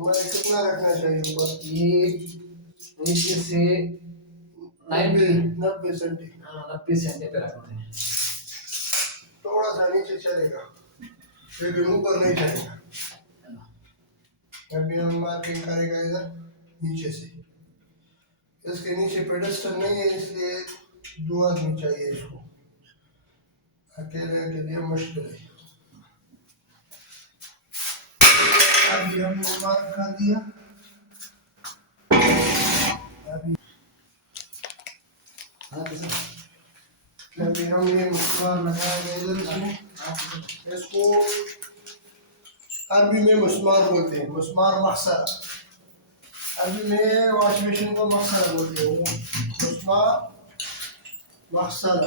हमें कितना रखना चाहिए ऊपर? ये नीचे से 90 90 सेंटी। 90 सेंटी पे रखते हैं। थोड़ा सा नीचे चलेगा लेकिन ऊपर नहीं चलेगा। अभी हम मार्किंग करेगा इधर नीचे से। इसके नीचे पेडेस्टल नहीं है इसलिए 2 आदमी चाहिए इसको, अकेले के लिए मुश्किल है। अभी हमने मार्क कर दिया। अभी अभी हमने मस्मार लगाया इधर इसमें। इसको अरबी में मस्मार बोलते हैं, मस्मार मकसद। अरबी में वॉश बेसिन को मकसद बोलते हैं, मस्मार मकसद।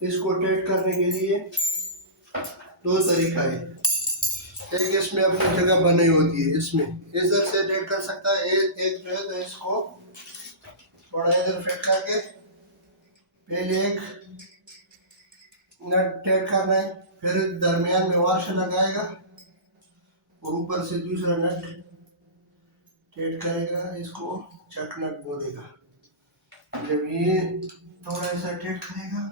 इसको टेट करने के लिए 2 तरीका है। एक इसमें अपनी जगह बनी होती है, इसमें इधर से टेट कर सकता है। एक जो है तो इसको थोड़ा इधर फिट करके पहले एक नट टेट करना है, फिर दरमियान में वाश लगाएगा और ऊपर से दूसरा नट टेट करेगा। इसको चक नट बोलेगा। जब ये थोड़ा ऐसा टेट करेगा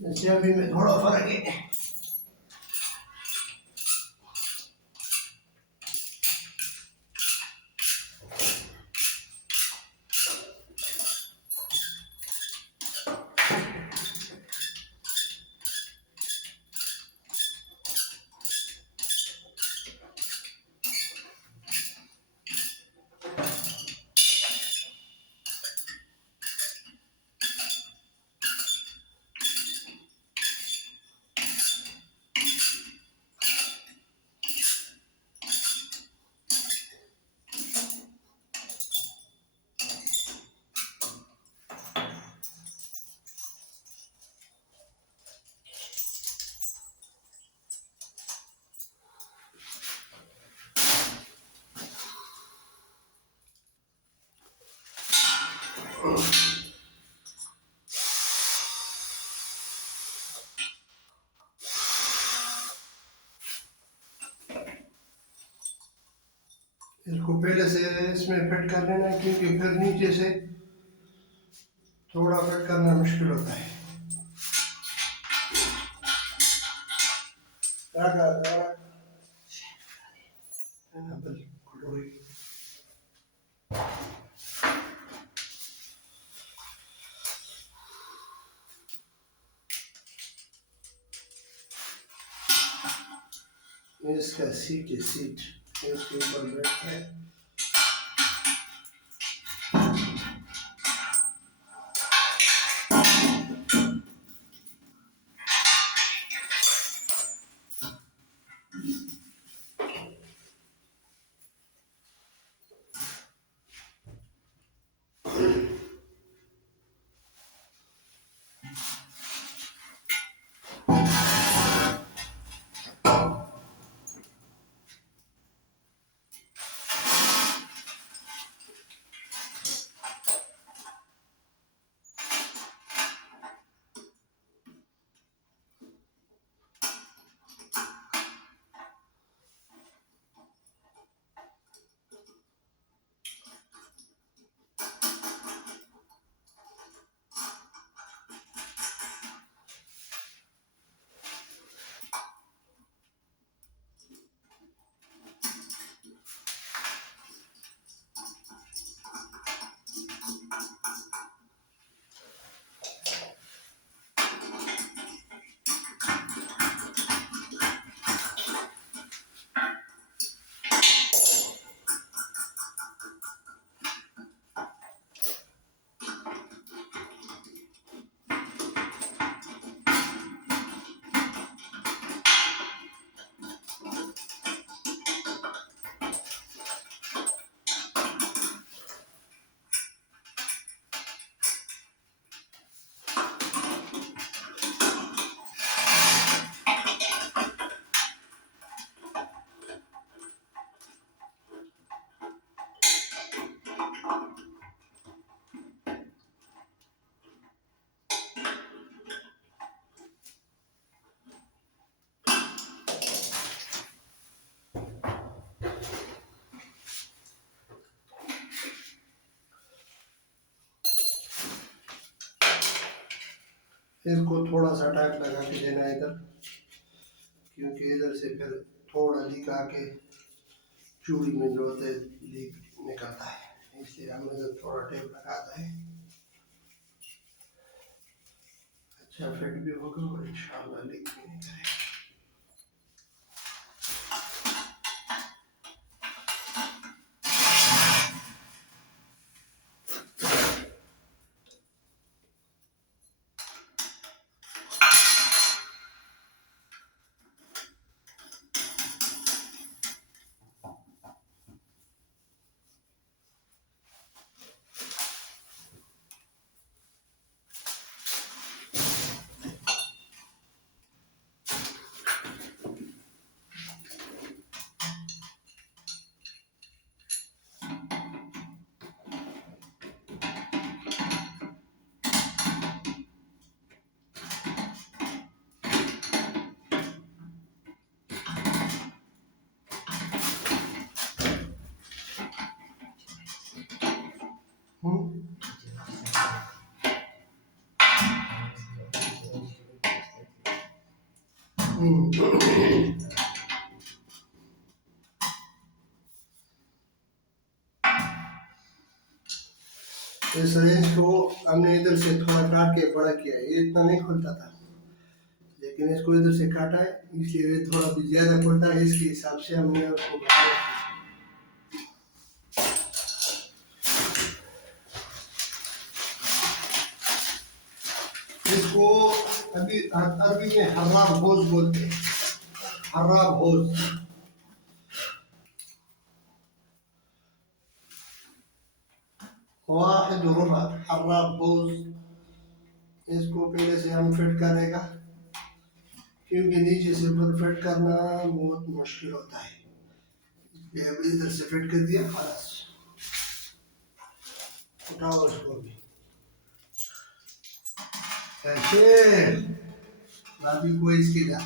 इससे अभी में थोड़ा फर्क है। इसको पहले से इसमें फिट कर लेना है, क्योंकि फिर नीचे से थोड़ा फिट करना मुश्किल होता है। इसका सीट है, सीट इसके ऊपर बैठता है। इसको थोड़ा सा टाइट लगा के देना है इधर, क्योंकि इधर से फिर थोड़ा लीक आके चूड़ी में जो होता है लीक निकलता है, इसलिए हम इधर थोड़ा टेप लगाता है। अच्छा फिट भी होगा और इंशाल्लाह लीक भी नहीं करेगा। इस रेंज को हमने इधर से थोड़ा काट के बड़ा किया है, ये इतना नहीं खुलता था, लेकिन इसको इधर से काटा है इसलिए ये थोड़ा भी ज्यादा खुलता है, इसके हिसाब से हमने उसको बढ़ाया। इसको अभी अरबी में हर्राब होज बोलते हैं, हर्राब होज। वाहिद रुबा हर्राब होज। इसको पहले से हम फिट करेगा, क्योंकि नीचे से ऊपर फिट करना बहुत मुश्किल होता है। ये अब इधर से फिट कर दिया, खलास उठाओ इसको भी ऐसे अभी कोई इसकी जा।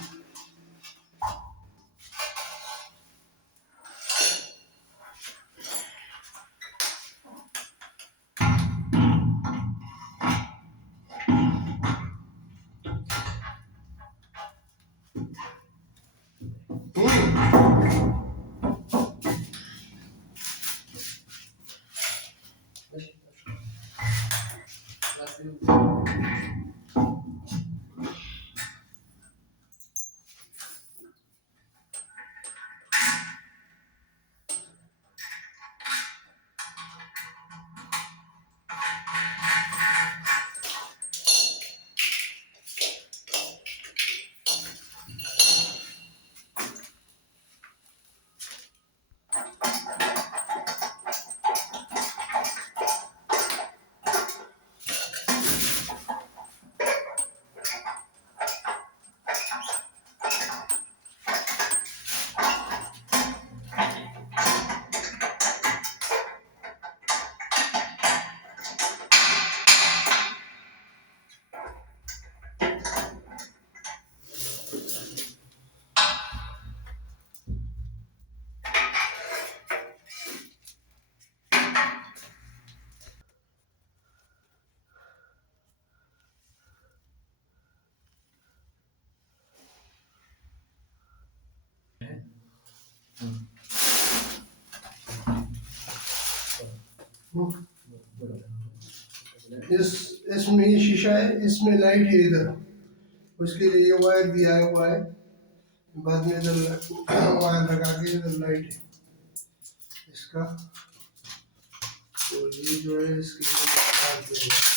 इस इसमें ये शीशा है, इसमें लाइट है इधर, उसके लिए ये वायर दिया हुआ है। बाद में इधर वायर लगा के इधर लाइट है इसका। तो ये जो है इसके लिए तार दिया हुआ है।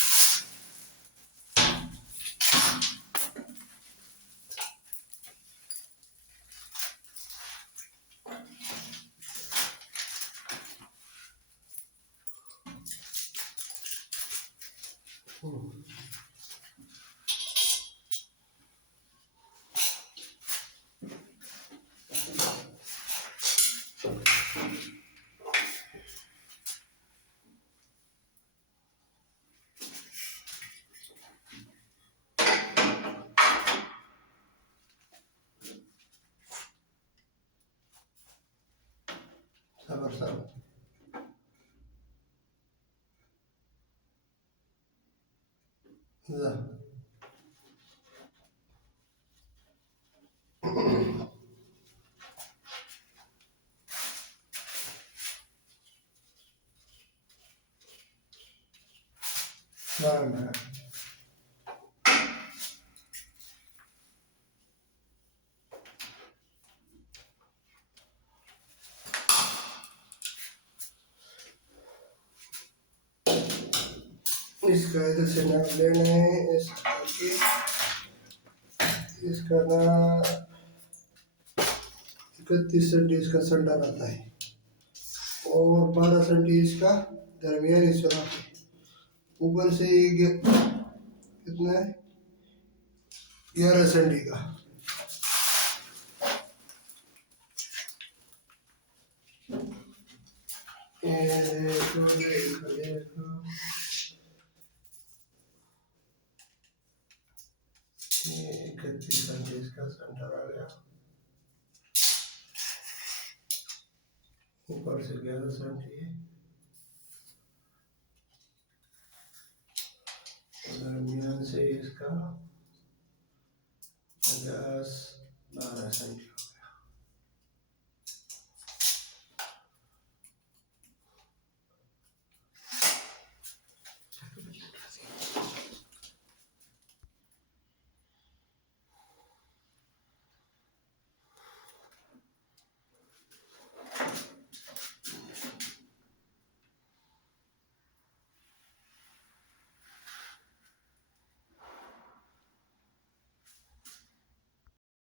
सबर सबर जा। बराबर। इसका इधर से नाप लेना है इस करके, इसका ना 31 सेंटी इसका सेंटर आता है और 12 सेंटी इसका दरमियानी सुराख है। ऊपर से ये कितना है, 11 सेंटी का। ये 31 सेंटी इसका सेंटर आ गया, ऊपर से 11 सेंटी है, दरमियान से इसका 50